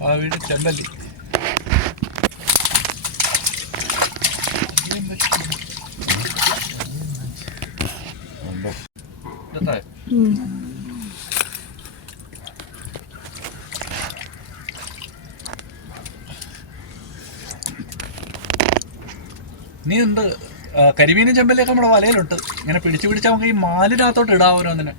ആ വീട് ചെമ്പല്ലി? നീ ആ, കരിമീനും ചെമ്പല്ലിയൊക്കെ നമ്മുടെ വലയിലുണ്ട് ഇങ്ങനെ പിടിച്ചു പിടിച്ചാൽ നമുക്ക് ഈ മാലിനകത്തോട്ട് ഇടാം ഓരോന്നിനെ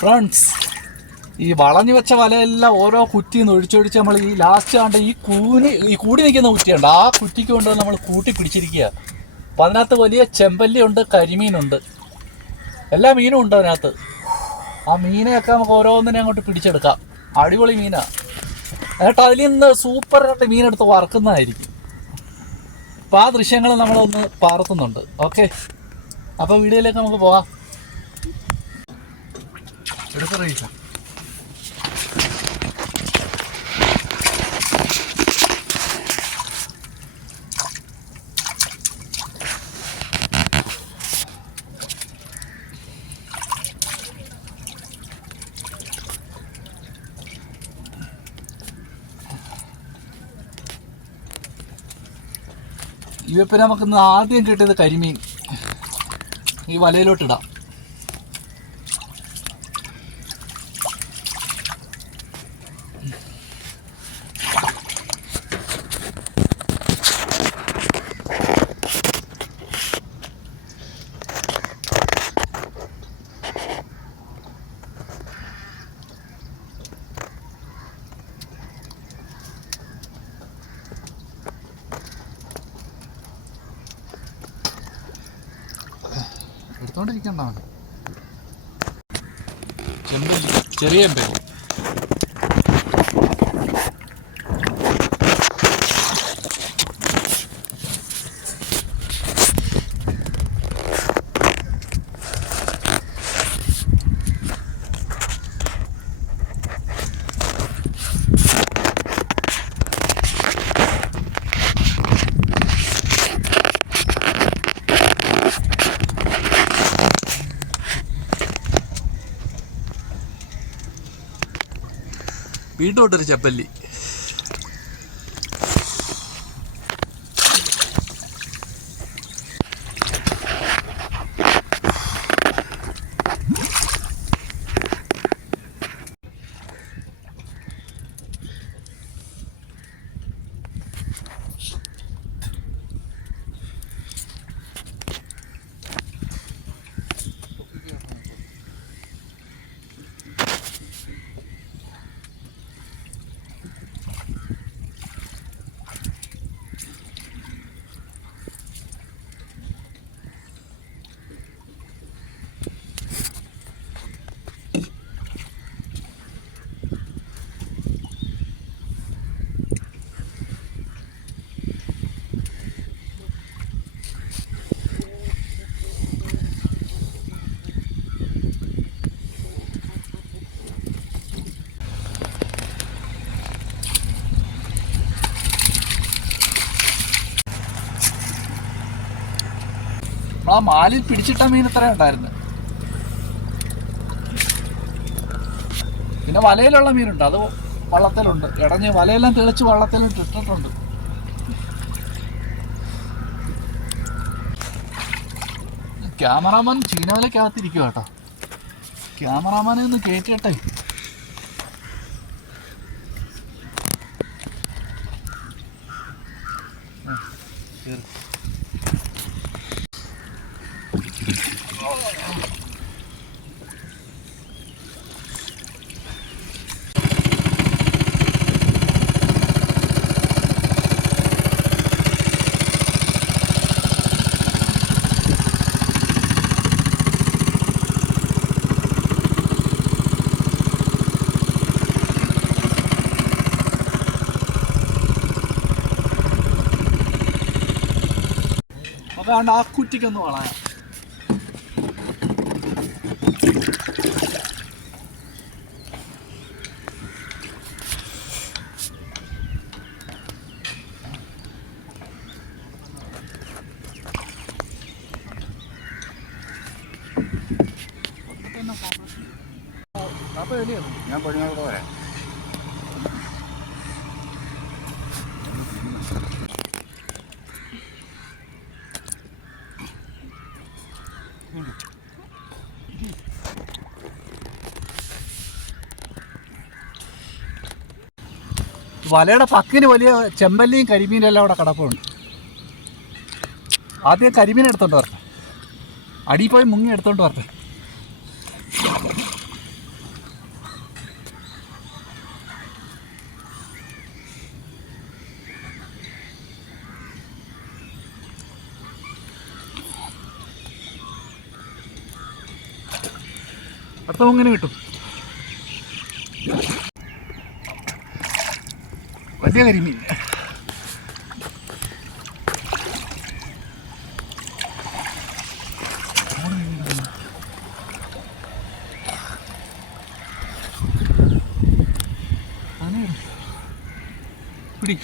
ഫ്രണ്ട്സ് ഈ വളഞ്ഞു വെച്ച വലയെല്ലാം ഓരോ കുറ്റിയിൽ നിന്ന് ഒഴിച്ചൊഴിച്ച് നമ്മൾ ഈ ലാസ്റ്റ് കണ്ട ഈ കൂനി ഈ കൂടി നിൽക്കുന്ന കുറ്റിയുണ്ട്. ആ കുറ്റിക്ക് കൊണ്ട് നമ്മൾ കൂട്ടി പിടിച്ചിരിക്കുക. അപ്പം അതിനകത്ത് വലിയ ചെമ്പല്ലിയുണ്ട് കരിമീനുണ്ട്. എല്ലാ മീനും ഉണ്ട് അതിനകത്ത്? ആ മീനെയൊക്കെ നമുക്ക് ഓരോന്നിനെ അങ്ങോട്ട് പിടിച്ചെടുക്കാം. അടിപൊളി മീനാ. എന്നിട്ട് അതിൽ നിന്ന് സൂപ്പറായിട്ട് മീനെടുത്ത് വറക്കുന്നതായിരിക്കും. അപ്പോൾ ആ ദൃശ്യങ്ങൾ നമ്മളൊന്ന് പാർത്തുന്നുണ്ട് ഓക്കെ അപ്പോൾ വീഡിയോയിലേക്ക് നമുക്ക് പോകാം. എടുത്ത് റീച്ച ഇവപ്പം നമുക്ക് ആദ്യം കിട്ടിയത് കരിമീൻ. ഈ വലയിലോട്ടിടാം ചെമ്പിൽ ചെറിയ എമ്പേ വീണ്ടും ഒരു ആ മാലിൽ പിടിച്ചിട്ട മീൻ ഇത്ര ഉണ്ടായിരുന്നു. പിന്നെ വലയിലുള്ള മീനുണ്ട്. അത് വള്ളത്തിലുണ്ട്. ഇടഞ്ഞ് വലയെല്ലാം തെളിച്ച് വള്ളത്തിലിട്ട് ഇട്ടിട്ടുണ്ട്. ക്യാമറാമാൻ ചീനവലക്കകത്തിരിക്കുക കേട്ടോ. ക്യാമറാമാനെ ഒന്ന് കേട്ടിട്ടെ ആ, അതാണ് ആ കുറ്റിക്കൊന്ന് വളയാം. എവിടെയാണ് ഞാൻ പടിഞ്ഞാറോട് വരാം. വലയുടെ പക്കിന് വലിയ ചെമ്പല്ലിയും കരിമീനും എല്ലാം അവിടെ കിടപ്പുണ്ട്. ആദ്യം കരിമീൻ എടുത്തോണ്ട് വരട്ടെ. അടിയിൽ പോയി മുങ്ങി എടുത്തോണ്ട് വരട്ടെ. അടുത്ത പൊങ്ങനെ കിട്ടും. വലിയ കരിമീൻ പിടി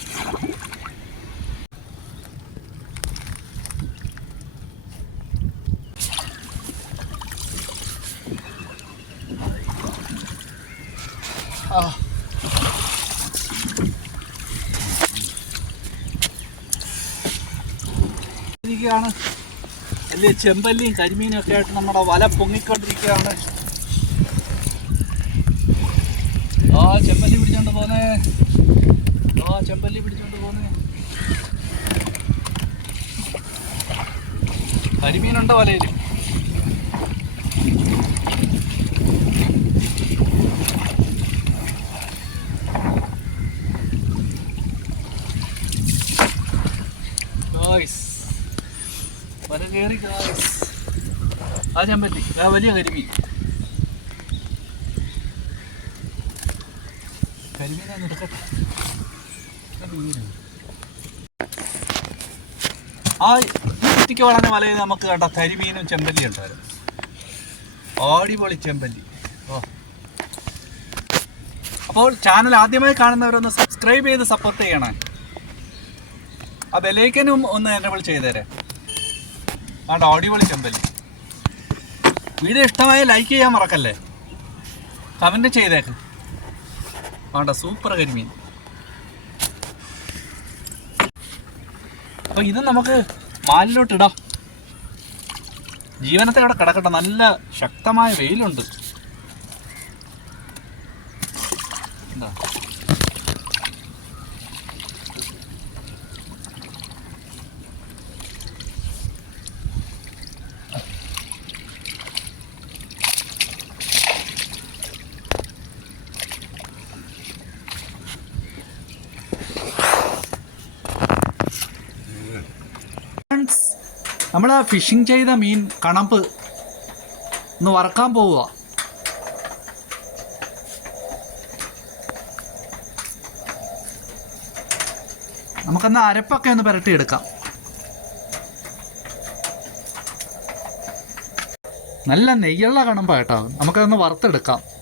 ആ ഇരിക്കുകയാണ്. വലിയ ചെമ്പല്ലിയും കരിമീനും ഒക്കെ ആയിട്ട് നമ്മുടെ വല പൊങ്ങിക്കൊണ്ടിരിക്കുകയാണ്. ആ ചെമ്പല്ലി പിടിച്ചോണ്ട് പോന്നേ. ആ ചെമ്പല്ലി പിടിച്ചോണ്ട് പോന്നേ. കരിമീനുണ്ടോ വലയിൽ ഗായ്സ് വല കയറി ഗായ്സ് ആ ചെമ്പല്ലി ആ വലിയ കരിമീൻ കരിമീനെ ഒന്ന് എടുക്കട്ടെ ആ കുറ്റിക്ക് വലയിൽ നമുക്ക് കണ്ട കരിമീനും ചെമ്പല്ലി ഉണ്ടായിരുന്നു അടിപൊളി ചെമ്പല്ലി ഓ അപ്പോൾ ചാനൽ ആദ്യമായി കാണുന്നവരൊന്ന് സബ്സ്ക്രൈബ് ചെയ്ത് സപ്പോർട്ട് ചെയ്യണേ. ആ ബെലൈക്കനും ഒന്ന് എനേബിൾ ചെയ്തേരെ. കണ്ട അടിപൊളി ചെമ്പല്ലി വീഡിയോ ഇഷ്ടമായ ലൈക്ക് ചെയ്യാൻ മറക്കല്ലേ? കമന്റ് ചെയ്തേക്ക്. വേണ്ട സൂപ്പർ കരിമീൻ. അപ്പൊ ഇത് നമുക്ക് മാലിലോട്ടിടാം ജീവനത്തെ അവിടെ കിടക്കട്ടെ. നല്ല ശക്തമായ വെയിലുണ്ട്. നമ്മൾ ആ ഫിഷിംഗ് ചെയ്ത മീൻ കണമ്പ് ഒന്ന് വറക്കാൻ പോവുക. നമുക്കെന്നാ അരപ്പൊക്കെ ഒന്ന് പുരട്ടിയെടുക്കാം. നല്ല നെയ്യുള്ള കണമ്പ കേട്ടോ. നമുക്കതൊന്ന് വറുത്തെടുക്കാം.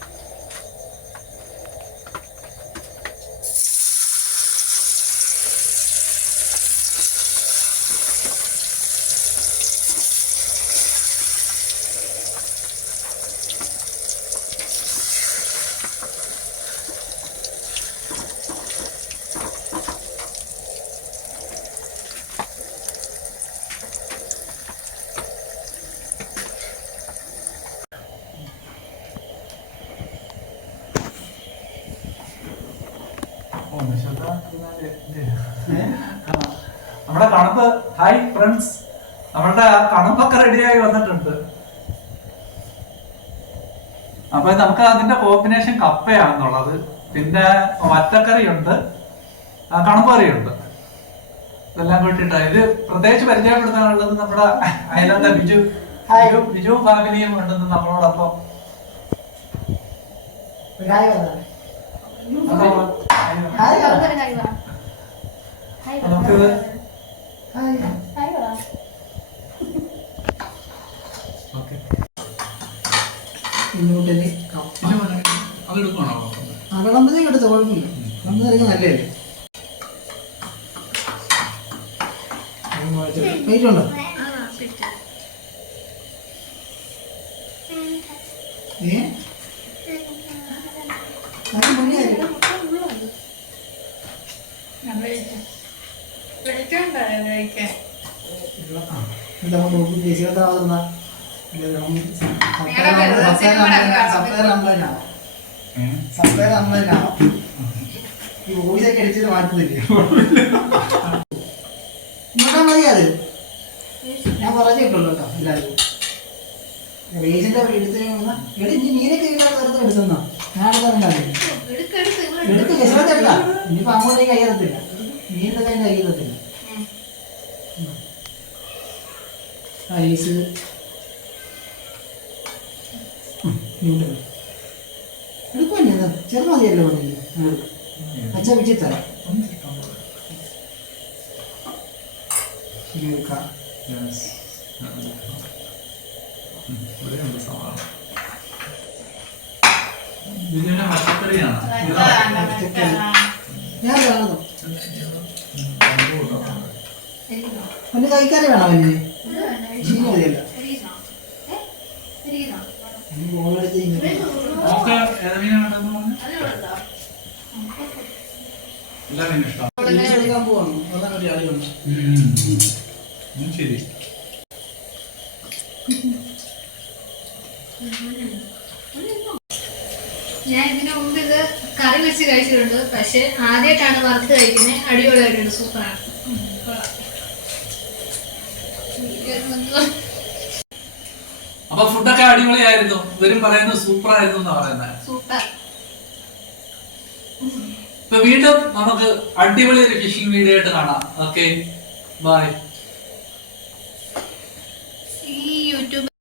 നമ്മുടെ കണുപ്പ് ഹായ് ഫ്രണ്ട്സ് നമ്മളുടെ കണുപ്പൊക്കെ റെഡിയായി വന്നിട്ടുണ്ട്. അപ്പൊ നമുക്ക് അതിന്റെ കോമ്പിനേഷൻ കപ്പയാണെന്നുള്ളത്. പിന്നെ വറ്റക്കറിയുണ്ട്. ആ, കണുപ്പ് കറിയുണ്ട് ഇതെല്ലാം കൂട്ടിട്ട് ഇത് പ്രത്യേകിച്ച് പരിചയപ്പെടുത്താനുള്ളത് നമ്മുടെ അയലത്തെ ബിജു. ബിജു ബിജു ഫാമിലിയും ഉണ്ടെന്ന് നമ്മളോടൊപ്പം. നമുക്ക് ഓക്കെ. ഇങ്ങോട്ടല്ലേ? കപ്പ അത് എടുക്കണോ ആ വിളമ്പതേക്ക് എടുത്ത? കുഴപ്പമില്ല. വിളമ്പതേക്ക് നല്ലതല്ലേ വെയിറ്റ് ഉണ്ടോ? ഏ അത് മുന്നേ ആയിരിക്കും. ആ, ഇത് നോക്കും ദേശീയത ആവുന്ന സപ്ലയർ കംപ്ലൈന്റ് ആവും സപ്ലയർ കംപ്ലൈന്റ് ആവും ഈ മാറ്റുന്നില്ലേ മതി അത്. ഞാൻ പറഞ്ഞിട്ടുള്ളൂ കേട്ടോ എല്ലാവരും. എടുത്ത് എടി നീനൊക്കെ വെറുതെ എടുത്തുന്നോ? ഞാൻ എടുക്കാറുണ്ടാവില്ല എടുത്ത് രസമൊക്കെ എടുക്കാം ഇനിയിപ്പോ അങ്ങോട്ടേക്ക് കയ്യെത്തത്തില്ല നീന്റെ കൈ കയ്യെത്തത്തില്ല ഐസ് എടുക്കുമല്ലേ ചെറു മതിയല്ലോ പറഞ്ഞില്ല അച്ഛ വിളിച്ചു തരാം. ഇനി എടുക്കാം ബിജുവിന്റെ പച്ചക്കറിയാണ്? ഞാൻ കഴിക്കാതെ വേണം അവന് ഞാൻ ഇതിനു മുമ്പ് ഇത് കറി വെച്ച് കഴിച്ചിട്ടുണ്ട്. പക്ഷെ ആദ്യമായിട്ടാണ് വറുത്ത് കഴിക്കുന്നത്. അടിപൊളിയായിട്ടുണ്ട്. സൂപ്പറാണ്. അപ്പൊ ഫുഡൊക്കെ അടിപൊളിയായിരുന്നു. ഇവരും പറയുന്നു സൂപ്പർ ആയിരുന്നു എന്നാ പറയുന്നത് സൂപ്പർ. ഇപ്പൊ വീണ്ടും നമുക്ക് അടിപൊളി ഒരു ഫിഷിംഗ് വീഡിയോ ആയിട്ട് കാണാം. ഓക്കെ ബൈ ഈ യൂട്യൂബ്